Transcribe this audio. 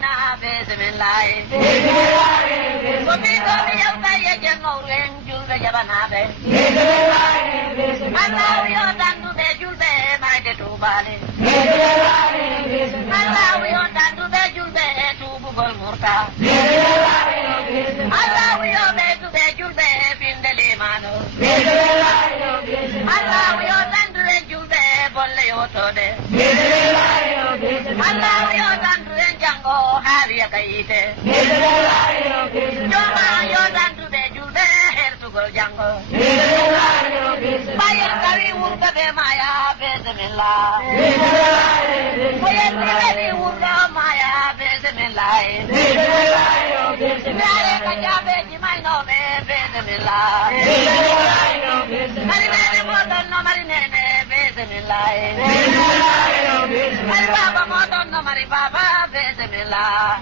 na bismillah Kopi kopi yung tayo dyan ngawin julbe jabanabe Allah yo dandu be julbe maide tubale Allah yo dandu be julbe tubu gol murta Allah yo be julbe bindele mano Allah yo dandu be julbe bolle yo tode Allah yo dandu be jango hariya kaite Joma yo dandu be julbe hertu gol jango Bayan kari urga be maya bismillah Bayan kari urga maya bismillah Nare kajabe jimai no be bismillah Mari mere modon no mari nene bismillah Mari baba modon no mari baba bismillah